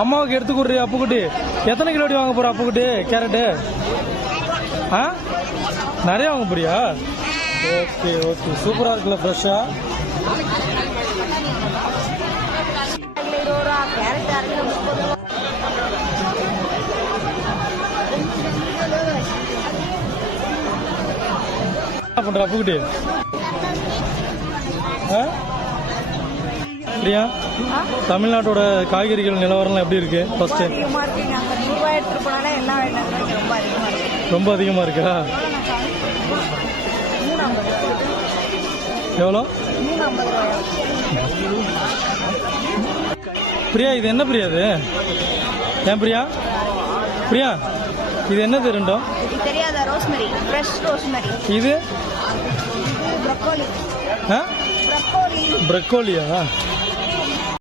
அம்மாவுக்கு எடுத்து கொடுறீ அப்புக்குட்டி. எத்தனை கிலோ வாங்க போற அப்புக்குட்டி கேரட்டு? நிறைய வாங்க போறியா? ஓகே ஓகே, சூப்பரா இருக்குல்ல ஃப்ரெஷ்ஷா. என்ன பண்ற அப்புக்குட்டி? பிரியா, தமிழ்நாட்டோட காய்கறிகள் நிலவரம் எப்படி இருக்கு? ரொம்ப அதிகமா இருக்கா? எவ்வளோ? பிரியா, இது என்ன பிரியா? இது ஏன் பிரியா? பிரியா, இது என்னது ரெண்டும்? இது ப்ரக்கோலி. ப்ரக்கோலியா?